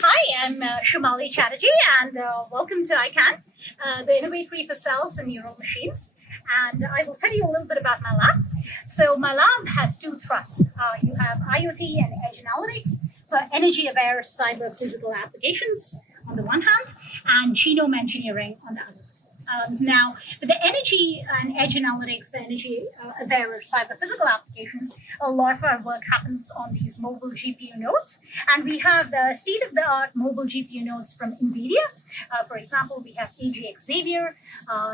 Hi, I'm Shumali Chatterjee, and welcome to ICAN, the Innovatory for Cells and Neural Machines. And I will tell you a little bit about my lab. So my lab has two thrusts. You have IoT and edge analytics for energy-aware cyber-physical applications on the one hand, and genome engineering on the other. Now, with the energy and edge analytics for energy-aware cyber-physical applications, a lot of our work happens on these mobile GPU nodes. And we have the state-of-the-art mobile GPU nodes from NVIDIA. For example, we have AGX Xavier,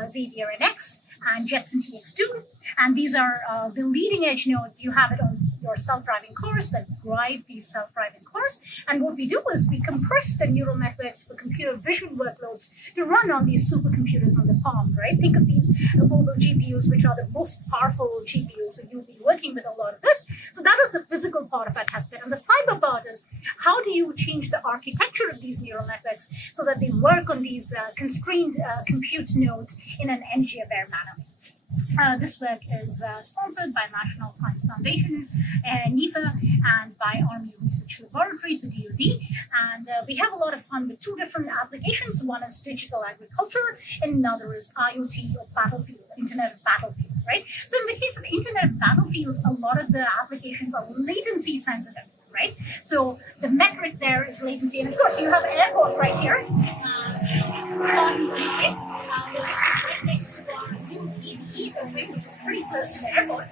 Xavier NX, and Jetson TX2. And these are the leading edge nodes. You have it on your self-driving cars that drive these self-driving cars. And what we do is we compress the neural networks for computer vision workloads to run on these supercomputers on the palm, right? Think of these mobile GPUs, which are the most powerful GPUs. So you'll be working with a lot of this. So that is the physical part of our test bed. And the cyber part is how do you change the architecture of these neural networks so that they work on these constrained compute nodes in an energy-aware manner. This work is sponsored by National Science Foundation, NIFA, and by Army Research Laboratory, so DoD. And we have a lot of fun with two different applications. One is digital agriculture, and another is IoT or battlefield, Internet of Battlefield, right? So in the case of Internet of Battlefield, a lot of the applications are latency sensitive. Right? So the metric there is latency. And of course, you have an airport right here. This is right next to our UEE building, which is pretty close to the airport.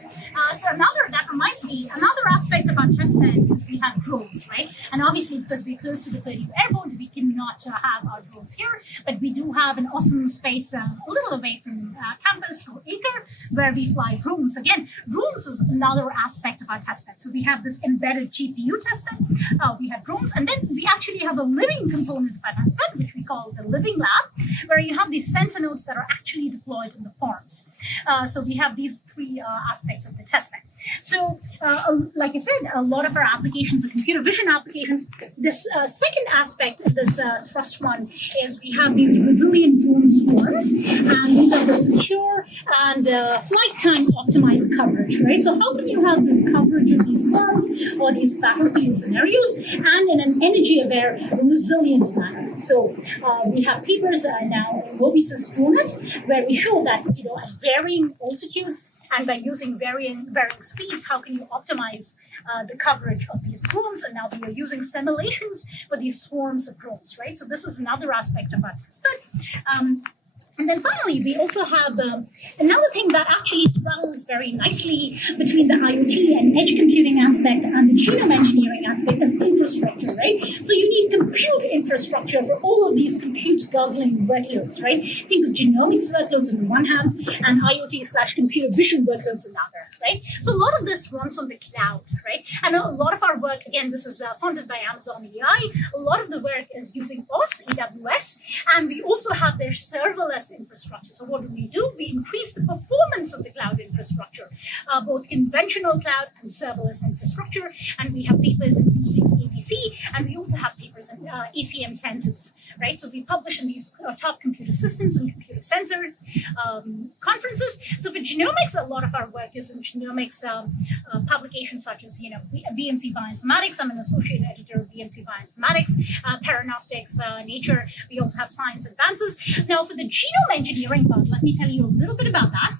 That reminds me, another aspect of our test bed is we have drones, right? And obviously, because we're close to the Purdue airport, we cannot have our drones here. But we do have an awesome space a little away from campus called Acre, where we fly drones. Again, drones is another aspect of our test bed. So we have this embedded GPU test bed, we have drones, and then we actually have a living component of our test bed, which we call the living lab, where you have these sensor nodes that are actually deployed in the farms. So we have these three aspects of the test bed. So, like I said, a lot of our applications are computer vision applications. This second aspect of this thrust one is we have these resilient drone swarms, and these are the secure and flight time optimized coverage, right? So how can you have this coverage of these farms or these battlefield scenarios and in an energy-aware, resilient manner? So we have papers now in Mobisys DroneNet where we show that, at varying altitudes and by using varying speeds, how can you optimize the coverage of these drones? And now we are using simulations for these swarms of drones, right? So this is another aspect of our test bed. And then finally, we also have another thing that actually straddles very nicely between the IoT and edge computing aspect and the genome engineering aspect is infrastructure, right? So you need compute infrastructure for all of these compute guzzling workloads, right? Think of genomics workloads on the one hand and IoT/computer vision workloads on the other, right? So a lot of this runs on the cloud, right? And a lot of our work, again, this is funded by Amazon AI. A lot of the work is using AWS, and we also have their serverless infrastructure. So what do? We increase the performance of the cloud infrastructure, both conventional cloud and serverless infrastructure. And we have papers in Uselinks ADC, and we also have papers in ECM sensors, right? So we publish in these top computer systems and computer sensors conferences. So for genomics, a lot of our work is in genomics publications such as, BMC Bioinformatics. I'm an associate editor of BMC Bioinformatics, Theranostics, Nature. We also have Science Advances. Now, for the genome engineering part, let me tell you a little bit about that.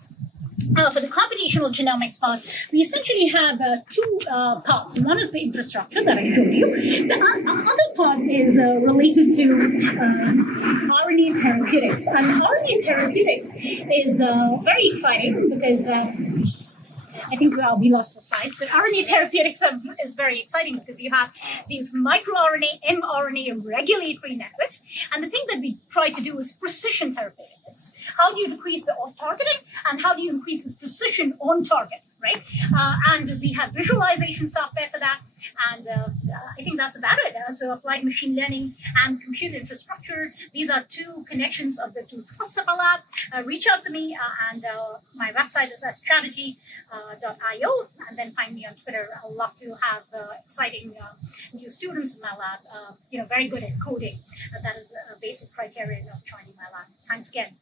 For the computational genomics part, we essentially have two parts. One is the infrastructure that I showed you. The other part is related to RNA therapeutics. And RNA therapeutics is very exciting because I think we lost the slides, but RNA therapeutics is very exciting because you have these microRNA, mRNA regulatory networks. And the thing that we try to do is precision therapeutics. How do you decrease the off-targeting and how do you increase the precision on target, right? And we have visualization software for that. And I think that's about it. So applied machine learning and compute infrastructure. These are two connections of the two thrusts of our lab. Reach out to me and my website is strategy.io, and then find me on Twitter. I'd love to have exciting new students in my lab, very good at coding. That is a basic criterion of joining my lab. Thanks again.